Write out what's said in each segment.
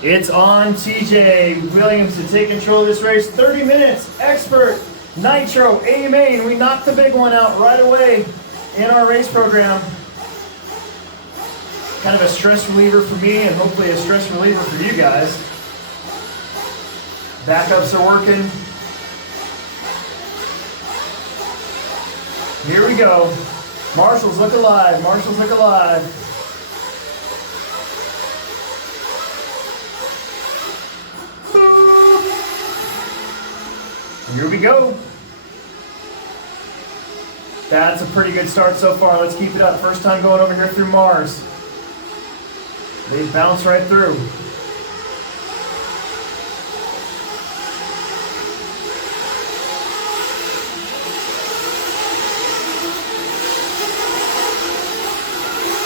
It's on TJ Williams to take control of this race. 30 minutes, expert, Nitro, A main. We knocked the big one out right away in our race program. Kind of a stress reliever for me and hopefully a stress reliever for you guys. Backups are working. Here we go. Marshall's look alive, Marshall's look alive. Here we go. That's a pretty good start so far. Let's keep it up. First time going over here through Mars. They bounce right through.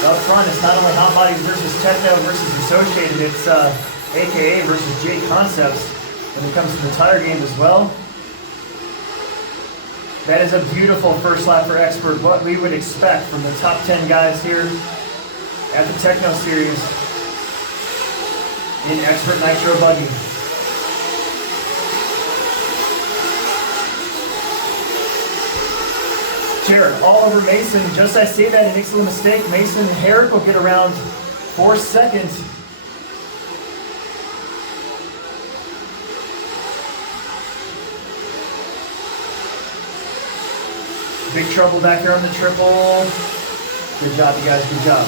Up front, it's not only Hot Bodies versus Tekno versus Associated, it's AKA versus J Concepts when it comes to the tire game as well. That is a beautiful first lap for Expert, what we would expect from the top 10 guys here at the Tekno Series in Expert Nitro Buggy. Jared all over Mason. Just as I say that, he makes a little mistake. Mason Herrick will get around 4 seconds. Big trouble back here on the triple. Good job, you guys, good job.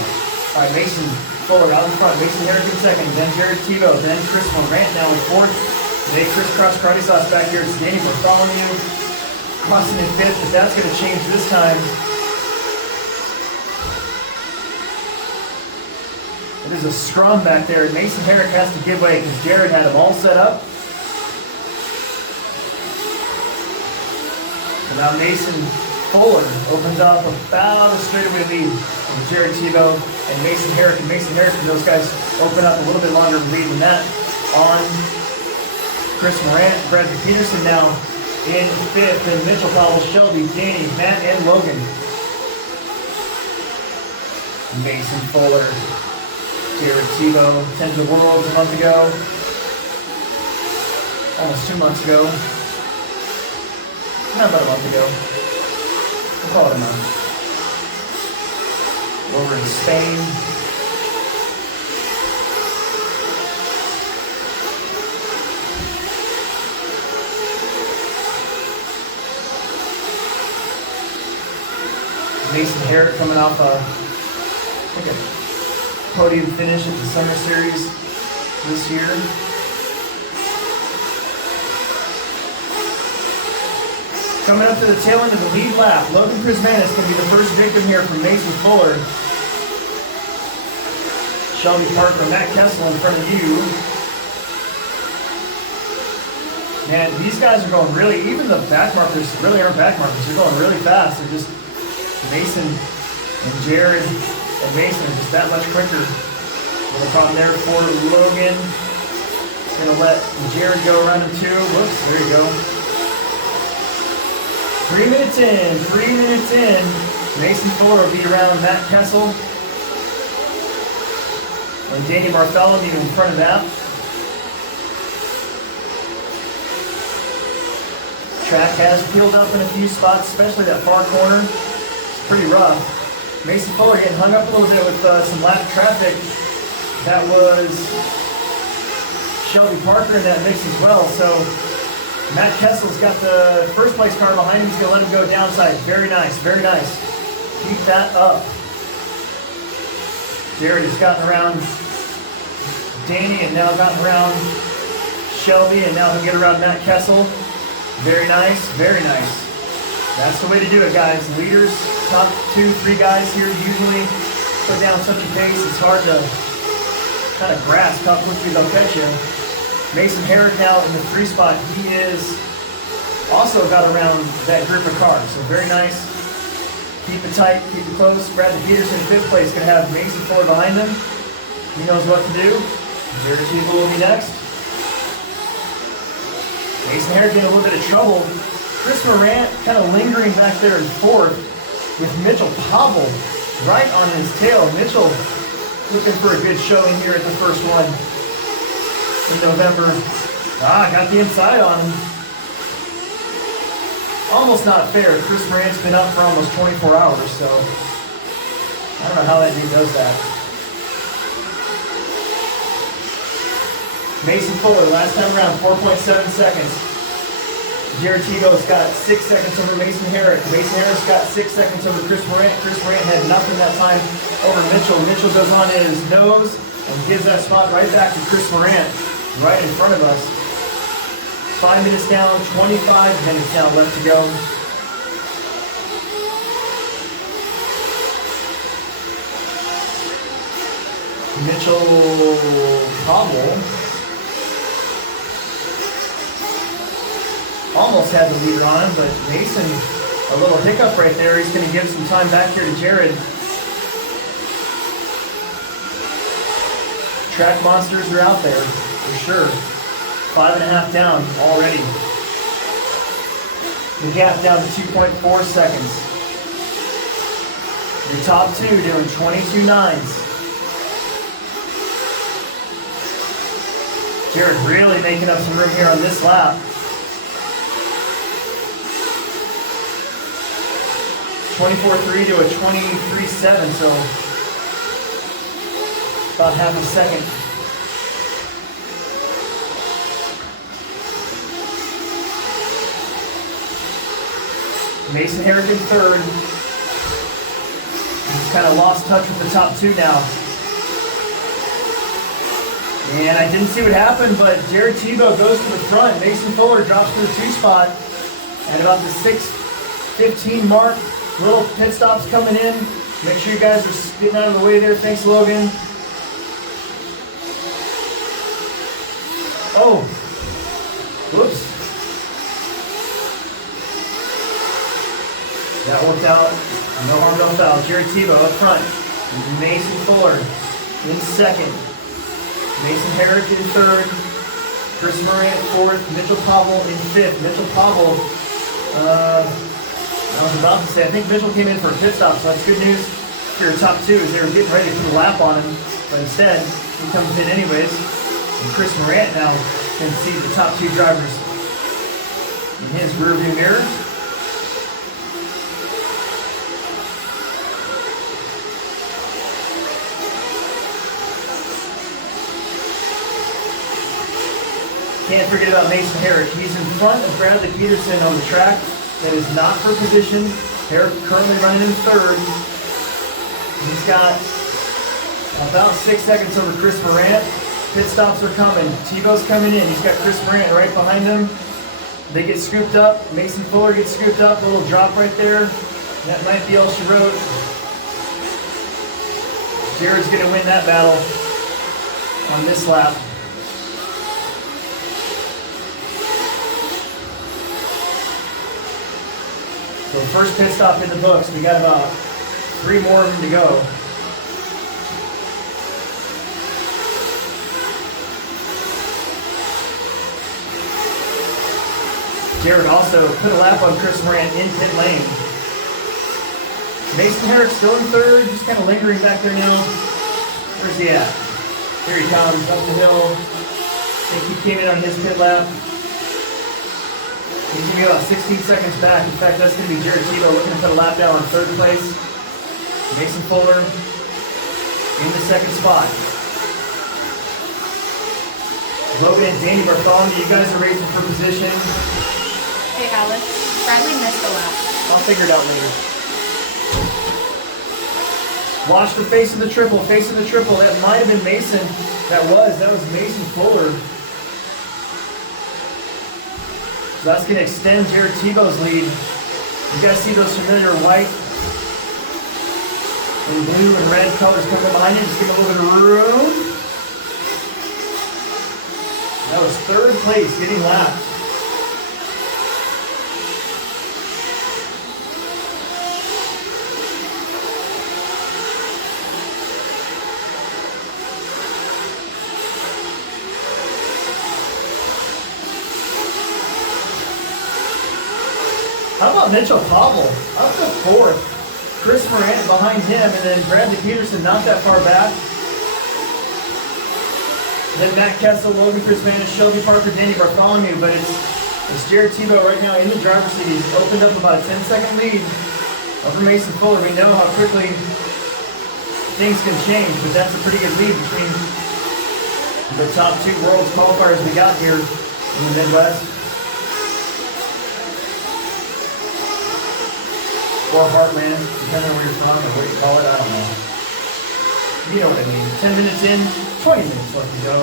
All right, Mason Fuller out in front. Mason Herrick in second. Then Jared Tebo. Then Chris Morant now in fourth. They crisscross karate sauce back here. It's Danny Bartholomew. Crossing in fifth, but that's going to change this time. It is a scrum back there. Mason Herrick has to give way because Jared had them all set up. So now Mason Fuller opens up about a straightaway lead from Jared Tebo and Mason Herrick. And Mason Herrick and those guys open up a little bit longer lead than that on Chris Morant. Bradley Peterson now in fifth, and Mitchell Powell, Shelby, Danny, Matt, and Logan. Mason Fuller, Jared Tebo, 10 to the Worlds a month ago. Almost 2 months ago. Not about a month ago. We'll call it a month. Over in Spain. Mason Herrick coming off a podium finish at the Summer Series this year. Coming up to the tail end of the lead lap, Logan Prismanis going to be the first victim here from Mason Fuller. Shelby Parker, Matt Kessel in front of you. Man, these guys are going really, even the back markers really aren't back markers. They're going really fast. They're just Mason and Jared and Mason are just that much quicker. No problem there for Logan. Gonna let Jared go around him too. Whoops, there you go. 3 minutes in, 3 minutes in. Mason Fuller will be around Matt Kessel. And Danny Bartholomew in front of that. Track has peeled up in a few spots, especially that far corner. Pretty rough. Mason Fuller getting hung up a little bit with some lap traffic. That was Shelby Parker in that mix as well. So Matt Kessel's got the first place car behind him. He's going to let him go downside. Very nice, very nice. Keep that up. Jared has gotten around Danny and now gotten around Shelby and now he'll get around Matt Kessel. Very nice, very nice. That's the way to do it, guys. Leaders, top 2-3 guys here usually put down such a pace. It's hard to kind of grasp how quickly they'll catch you. Mason Herrick now in the 3 spot. He is also got around that group of cars. So very nice. Keep it tight, keep it close. Bradley Peterson in 5th place. Going to have Mason Fuller behind him. He knows what to do. Jared Tebo will be next. Mason Herrick in a little bit of trouble. Chris Morant kind of lingering back there in 4th with Mitchell Pavel right on his tail. Mitchell looking for a good showing here at the first one. in November. Got the inside on him. Almost not fair. Chris Morant's been up for almost 24 hours, so I don't know how that dude does that. Mason Fuller, last time around, 4.7 seconds. Jared Tebo's got 6 seconds over Mason Herrick. Mason Herrick's got 6 seconds over Chris Morant. Chris Morant had nothing that time over Mitchell. Mitchell goes on his nose and gives that spot right back to Chris Morant, right in front of us. 5 minutes down, 25 minutes down left to go. Mitchell Cobble almost had the leader on him, but Mason, a little hiccup right there. He's going to give some time back here to Jared. Track monsters are out there, for sure. 5.5 down already. The gap down to 2.4 seconds. Your top two doing 22.9s. Jared really making up some room here on this lap. 24.3 to a 23.7, so about half a second. Mason Herrick in third. He's kind of lost touch with the top two now. And I didn't see what happened, but Jared Tebo goes to the front. Mason Fuller drops to the 2 spot at about the 6:15 mark. Little pit stops coming in. Make sure you guys are getting out of the way there. Thanks, Logan. Oh, whoops. That worked out. No harm, no foul. Jared Tebo up front. Mason Fuller in second. Mason Herrick in third. Chris Morant fourth. Mitchell Pavel in fifth. Mitchell Pavel, I was about to say, I think Mitchell came in for a pit stop, so that's good news for your top two as they were getting ready to put a lap on him. But instead, he comes in anyways. And Chris Morant now can see the top two drivers in his rearview mirror. Can't forget about Mason Herrick. He's in front of Bradley Peterson on the track. That is not for position. Herrick currently running in third. He's got about 6 seconds over Chris Morant. Pit stops are coming. Tebow's coming in. He's got Chris Morant right behind him. They get scooped up. Mason Fuller gets scooped up. A little drop right there. That might be all she wrote. Jared's going to win that battle on this lap. So first pit stop in the books. We got about 3 more of them to go. Jared also put a lap on Chris Morant in pit lane. Mason Herrick still in third, just kind of lingering back there now. Where's he at? Here he comes, up the hill. I think he came in on his pit lap. He's going to be about 16 seconds back. In fact, that's going to be Jared Tebo looking to put a lap down on third place. Mason Fuller in the second spot. Logan and Danny Bartholomew, you guys are racing for position. Hey, Alex. Bradley missed the lap. I'll figure it out later. Watch the face of the triple. Face of the triple. That might have been Mason. That was Mason Fuller. So that's going to extend Jared Tebo's lead. You guys see those familiar white and blue and red colors coming behind you? Just give it a little bit of room. That was third place, getting lapped. How about Mitchell Pavel up to fourth? Chris Morant behind him, and then Bradley Peterson not that far back. Then Matt Kessel, Logan Prismanis, Shelby Parker, Danny Bartholomew, but it's Jared Tebo right now in the driver's seat. He's opened up about a 10-second lead over Mason Fuller. We know how quickly things can change, but that's a pretty good lead between the top two world's qualifiers we got here in the Midwest. Or Heartland, depending on where you're from or what you call it, I don't know. You know what I mean. 10 minutes in, 20 minutes left to go.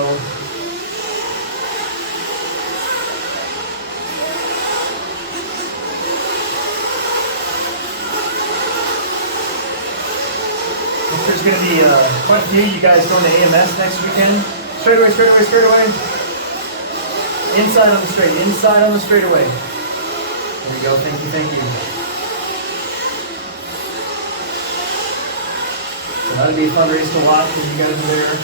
There's going to be quite a few of you guys going to AMS next weekend. Straightaway, straightaway, straightaway. Inside on the straight, inside on the straightaway. There you go, thank you, thank you. So that'll be a fun race to watch when you guys are there.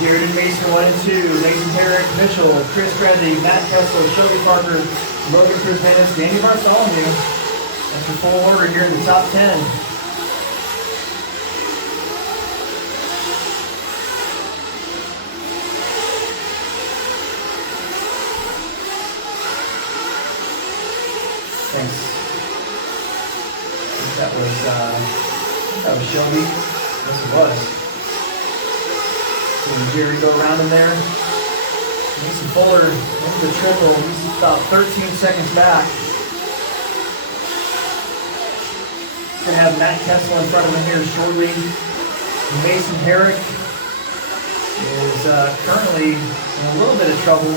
Jared and Mason 1 and 2, Mason Herrick, Mitchell, Chris Bradley, Matt Kessel, Shelby Parker, Logan Prismanis, Danny Bartholomew. That's your full order here in the top 10. Thanks. I think that was Shelby. Yes, it was. And Jerry go around in there. Mason Fuller into the triple. He's about 13 seconds back. Gonna have Matt Kessel in front of him here shortly. Mason Herrick is currently in a little bit of trouble.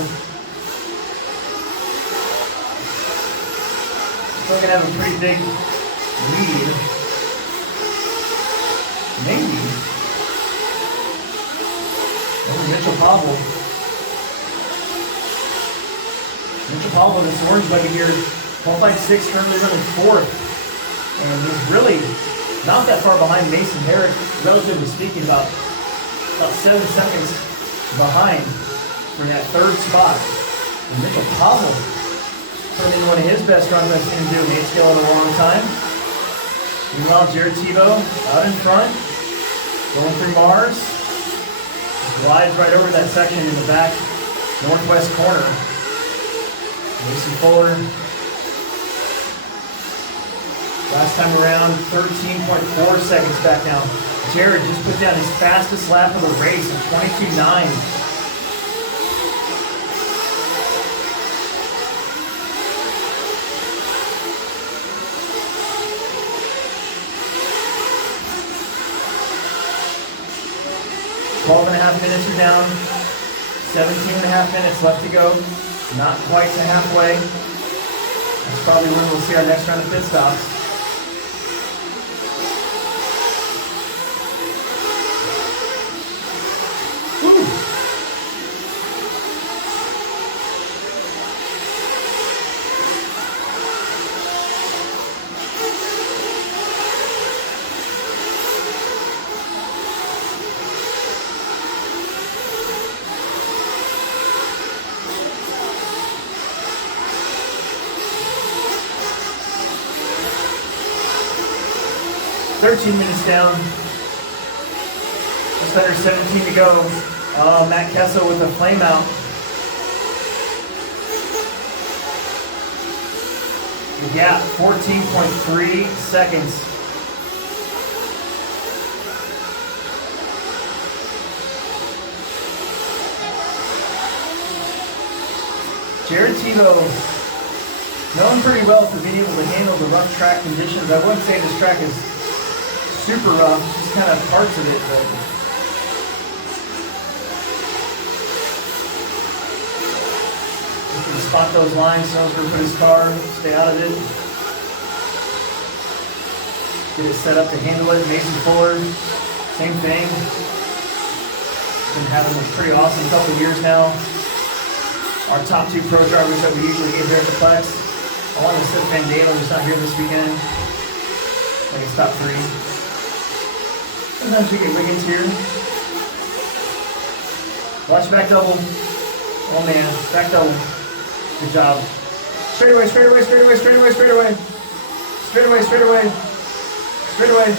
Still gonna have a pretty big lead. Maybe. Mitchell Pavel. Mitchell Pavel in this orange buggy here, qualified 6th, currently running 4th. And he's really not that far behind Mason Herrick, relatively speaking, about 7 seconds behind for that 3rd spot. And Mitchell Pavel put in one of his best runs I've seen him do, Nate Skill in a long time. Meanwhile, Jared Tebo out in front, going through Mars. Glides right over that section in the back northwest corner. Mason Fuller. Last time around, 13.4 seconds back now. Jared just put down his fastest lap of the race at 22.9. 12.5 minutes are down, 17.5 minutes left to go. Not quite to halfway. That's probably when we'll see our next round of pit stops. Woo. Thirteen minutes down, just under 17 to go. Matt Kessel with a flame out. The gap, 14.3 seconds. Jared Tebo, known pretty well for being able to handle the rough track conditions. I wouldn't say this track is super rough, just kind of parts of it, but you can spot those lines, knows where to put his car, stay out of it. Get it set up to handle it. Mason Fuller, same thing. Been having a pretty awesome couple of years now. Our top 2 pro drivers that we usually get here at the Plex. Along with Seth Van Dalen, who's not here this weekend. I think it's top 3. Sometimes we get Wiggins here. Watch back double. Oh man, back double. Good job. Straightaway, straightaway, straightaway, straightaway, straightaway. Straight away, straight away. Straight away.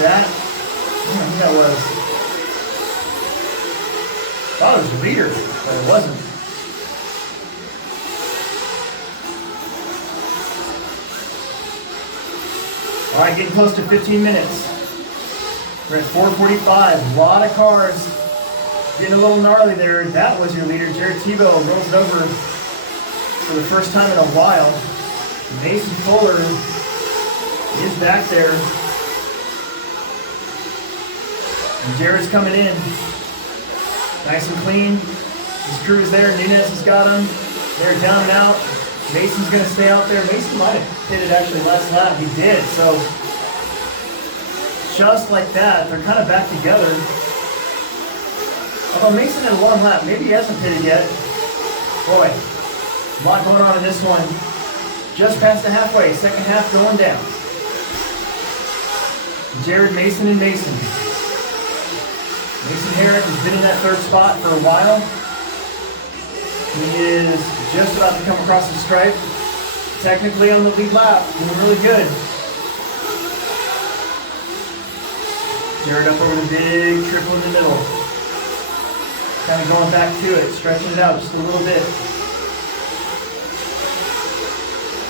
That, I don't know who that was. Thought it was the leader, but it wasn't. All right, getting close to 15 minutes. We're at 4:45. A lot of cars. Getting a little gnarly there. That was your leader, Tebo, rolls it over for the first time in a while. Mason Fuller is back there. And Jared's coming in. Nice and clean. His crew is there. Nunez has got him. They're down and out. Mason's going to stay out there. Mason might have hit it actually last lap. He did. So just like that, they're kind of back together. Although Mason had a long lap. Maybe he hasn't pitted yet. Boy, a lot going on in this one. Just past the halfway. Second half going down. Jared, Mason, and Mason. Mason Herrick has been in that third spot for a while. He is just about to come across the stripe. Technically on the lead lap, doing really good. Jared up over the big triple in the middle. Kind of going back to it, stretching it out just a little bit.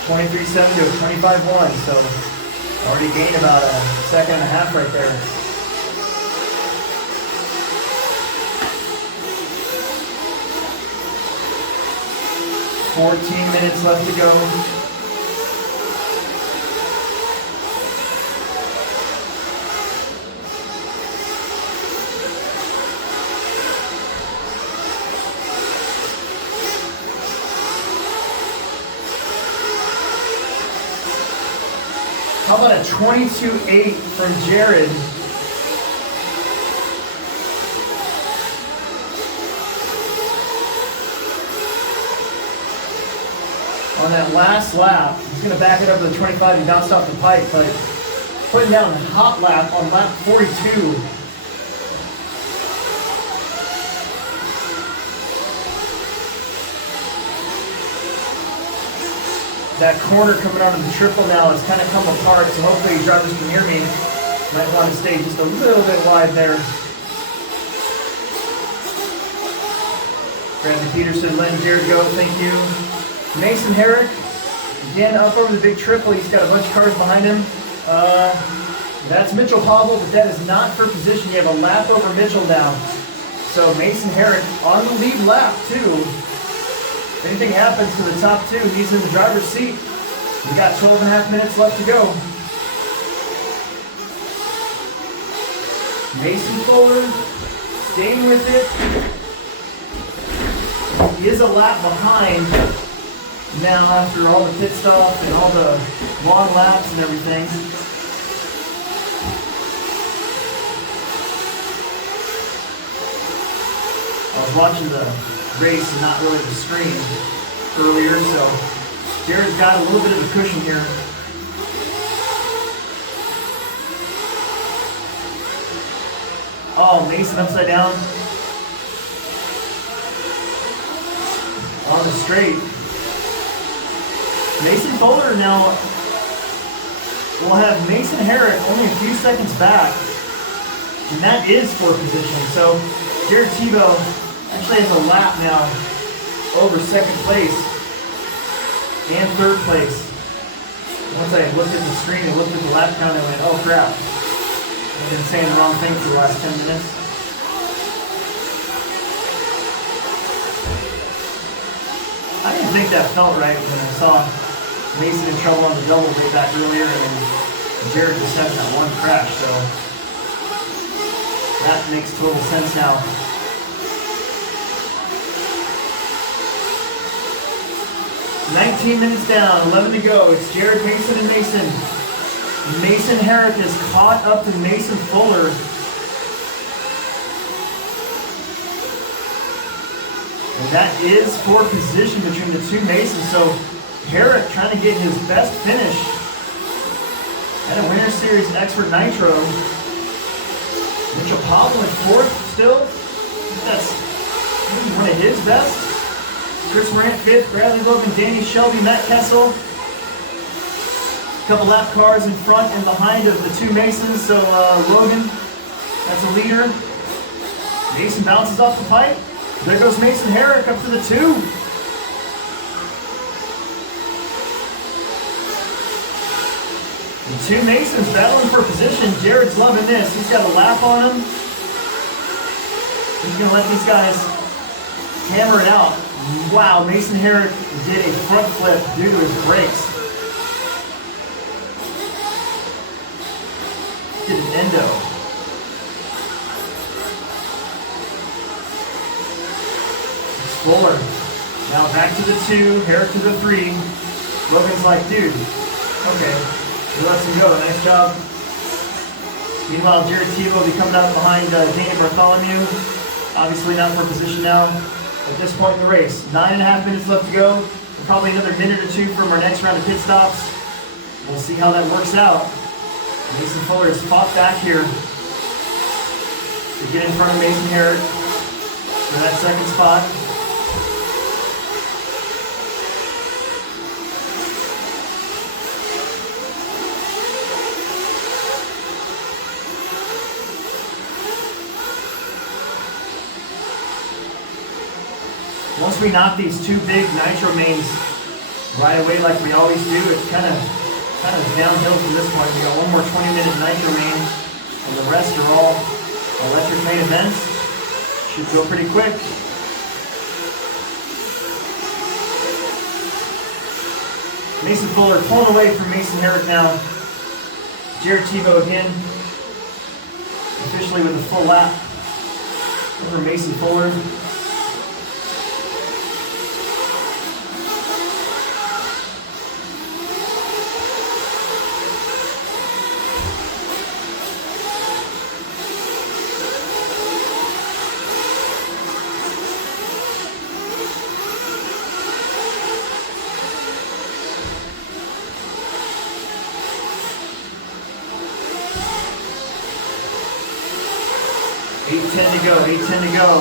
23.7 to a 25.1, so already gained about a second and a half right there. $14 minutes left to go. How about a 22.8 from Jared? On that last lap, he's going to back it up to the 25. He bounced off the pipe, but putting down a hot lap on lap 42. That corner coming out of the triple now has kind of come apart, so hopefully drivers can hear me. Might want to stay just a little bit wide there. Brandon Peterson letting Jared go, thank you. Mason Herrick, again up over the big triple. He's got a bunch of cars behind him. That's Mitchell Hobble, but that is not for position. You have a lap over Mitchell now. So Mason Herrick on the lead lap too. If anything happens to the top two, he's in the driver's seat. We got 12 and a half minutes left to go. Mason Fuller staying with it. He is a lap behind now after all the pit stop and all the long laps and everything. I was watching the race and not really the stream earlier, so Jared's got a little bit of a cushion here. Oh, Mason upside down on the straight. Mason Fuller now will have Mason Herrick only a few seconds back, and that is for position. So Jared Tebo actually has a lap now over second place and third place. Once I looked at the screen and looked at the lap count, I went, oh crap. I've been saying the wrong thing for the last 10 minutes. I didn't think that felt right when I saw Mason in trouble on the double way back earlier, and then Jared just having that one crash, so that makes total sense now. $19 minutes down, 11 to go. It's Jared, Mason, and Mason. Mason Herrick is caught up to Mason Fuller. And that is for position between the two Masons. So Herrick trying to get his best finish at a Winter Series Expert Nitro. Mitchell Pablo in fourth still. That's maybe one of his best. Chris Morant 5th, Bradley Logan, Danny Shelby, Matt Kessel. Couple lap cars in front and behind of the two Masons, so Logan, that's a leader. Mason bounces off the pipe. There goes Mason Herrick up to the 2. The two Masons battling for position. Jared's loving this. He's got a lap on him. He's gonna let these guys hammer it out. Wow, Mason Herrick did a front flip due to his brakes. Did an endo. Fuller. Now back to the 2, Herrick to the 3. Logan's like, dude, okay. He lets him go. Nice job. Meanwhile, Jared Tebo will be coming up behind Danny Bartholomew. Obviously not for position now at this point in the race. 9.5 minutes left to go. Probably another minute or 2 from our next round of pit stops. We'll see how that works out. Mason Fuller has fought back here to get in front of Mason Herrick for that second spot. Once we knock these 2 big nitro mains right away like we always do, it's kind of downhill from this point. We got one more 20-minute nitro main, and the rest are all electric main events. Should go pretty quick. Mason Fuller pulling away from Mason Herrick now. Jared Tebo again, officially with a full lap over Mason Fuller. Eight ten to go.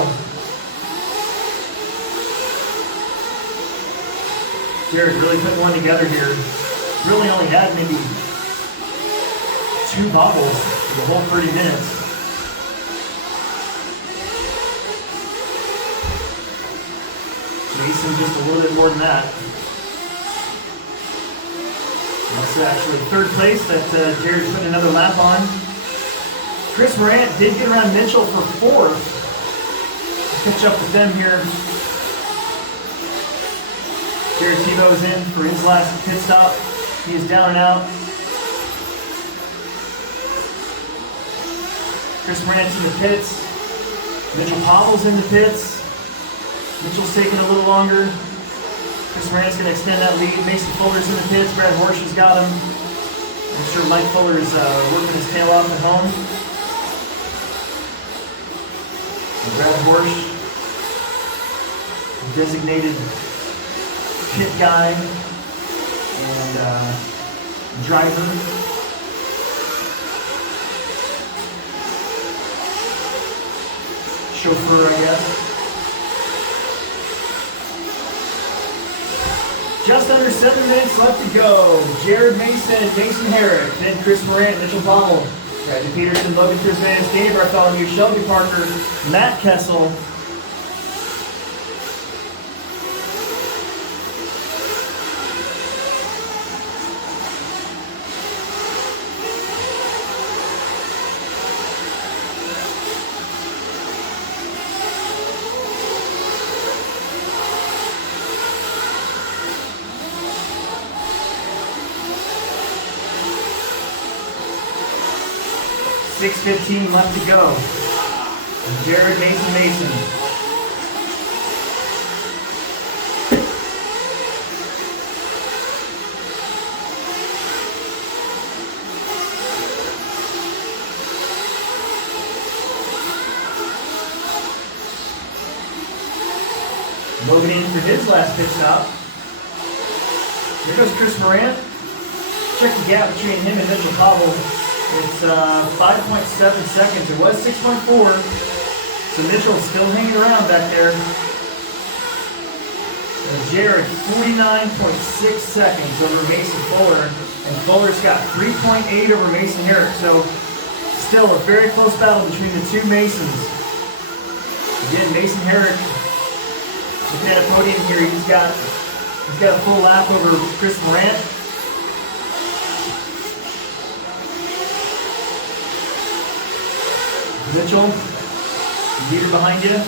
Jared really putting one together here. Really only had maybe 2 bobbles for the whole 30 minutes. Mason just a little bit more than that. That's actually 3rd place that Jared's putting another lap on. Chris Morant did get around Mitchell for 4th. Catch up with them here. Jared Tebo is in for his last pit stop. He is down and out. Chris Morant's in the pits. Mitchell Pavel's in the pits. Mitchell's taking a little longer. Chris Morant's going to extend that lead. Mason Fuller's in the pits. Brad Horsch has got him. I'm sure Mike Fuller's working his tail off at home. And Brad Horsch, designated pit guy and driver. Chauffeur, I guess. Just under 7 minutes left to go. Jared Mason, Mason Herrick, then Chris Morant, Mitchell Pavel, Bradley Peterson, Logan Chris Vance, Danny Bartholomew, Shelby Parker, Matt Kessel. .6:15 left to go. Jared Mason. Logan in for his last pit stop. Here goes Chris Morant. Check the gap between him and Mitchell Pavel. It's 5.7 seconds. It was 6.4. So Mitchell's still hanging around back there. Jared, 49.6 seconds over Mason Fuller, and Fuller's got 3.8 over Mason Herrick. So still a very close battle between the two Masons. Again, Mason Herrick looking at a podium here. He's got a full lap over Chris Morant. Mitchell, leader behind you.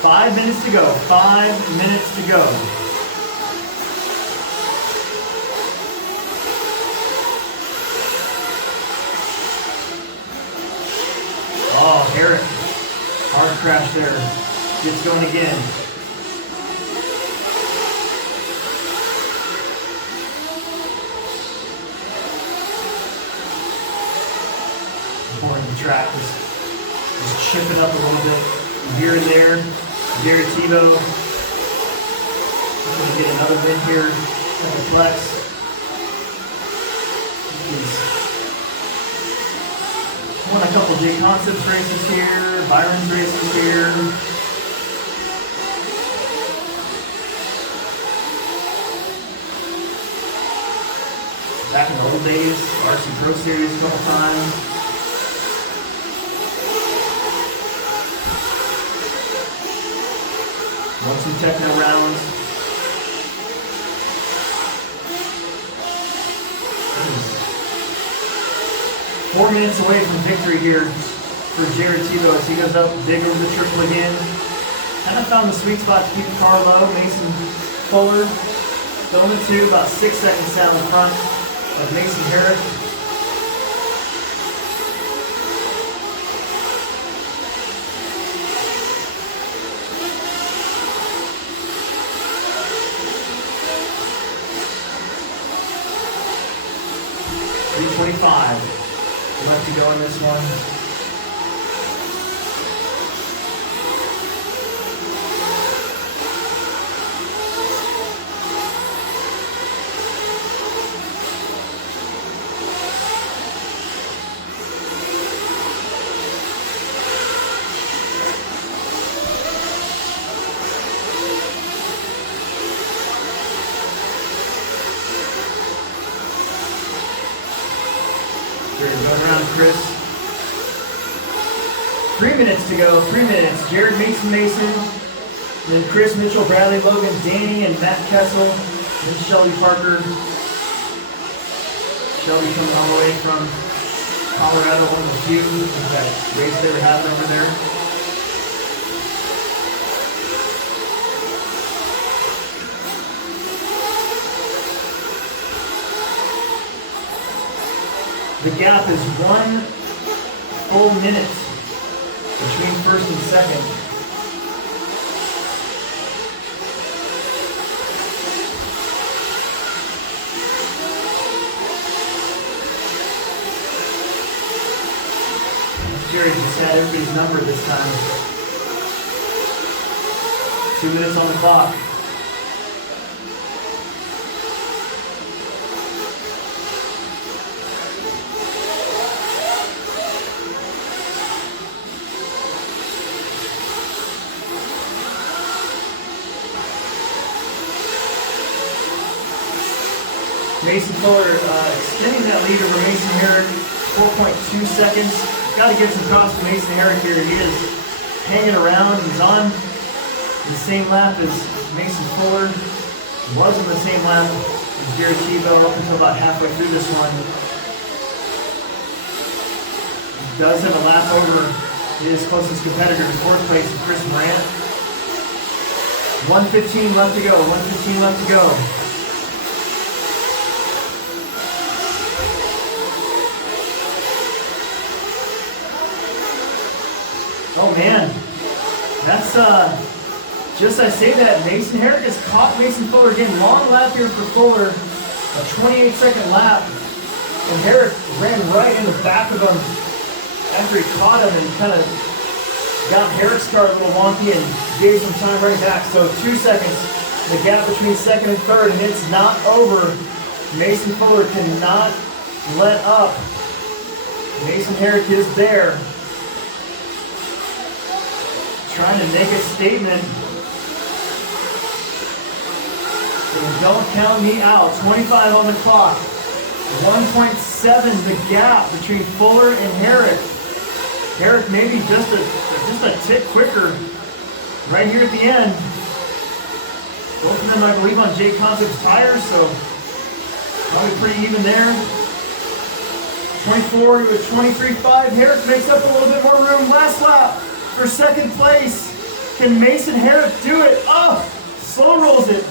Five minutes to go. 5 minutes to go. Oh, Herrick. Hard crash there. Gets going again. The track just chipping up a little bit here and there. Jared Tebo going to get another win here at the Plex. He's won a couple J Concepts races here, Byron's races here. Back in the old days, RC Pro Series a couple times. Won some Tekno rounds. 4 minutes away from victory here for Jared Tebo as he goes up big over the triple again. Kind of found the sweet spot to keep the car low. Mason Fuller going to about 6 seconds down in front of Mason Herrick. Left to go in this one. Going around Chris. 3 minutes to go. 3 minutes. Jared Mason, then Chris Mitchell, Bradley Logan, Danny, and Matt Kessel. Then Shelby Parker. Shelby coming all the way from Colorado, one of the few that race they were having over there. The gap is 1 full minute between first and second. Jerry just had everybody's number this time. 2 minutes on the clock. Mason Fuller extending that lead over Mason Herrick, 4.2 seconds. Got to give some props to Mason Herrick here. He is hanging around. He's on the same lap as Mason Fuller. He was on the same lap as Jared Tebo up until about halfway through this one. He does have a lap over his closest competitor in fourth place, Chris Morant. 1:15 left to go. 1:15 left to go. Oh man, that's just I say that, Mason Herrick has caught Mason Fuller again. Long lap here for Fuller, a 28-second lap. And Herrick ran right in the back of him after he caught him and kind of got Herrick's car a little wonky and gave some time right back. So 2 seconds, the gap between second and third, and it's not over. Mason Fuller cannot let up. Mason Herrick is there. Trying to make a statement. And don't count me out. 25 on the clock. 1.7 the gap between Fuller and Herrick. Herrick maybe just a tick quicker right here at the end. Both of them, I believe, on J Concept's tires, so probably pretty even there. 24 to a 23.5. Herrick makes up a little bit more room. Last lap for second place. Can Mason Herrick do it? Oh, slow rolls it.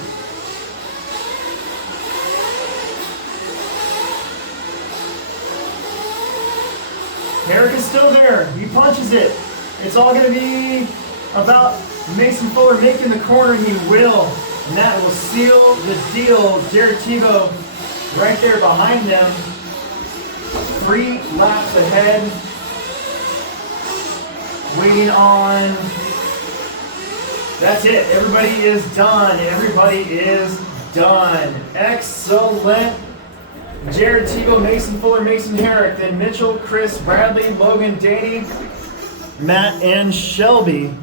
Herrick is still there. He punches it. It's all going to be about Mason Fuller making the corner, and he will. And that will seal the deal. Jared Tebo right there behind them. 3 laps ahead. Waiting on. That's it. Everybody is done. Everybody is done. Excellent. Jared Tebo, Mason Fuller, Mason Herrick, then Mitchell, Chris, Bradley, Logan, Danny, Matt, and Shelby.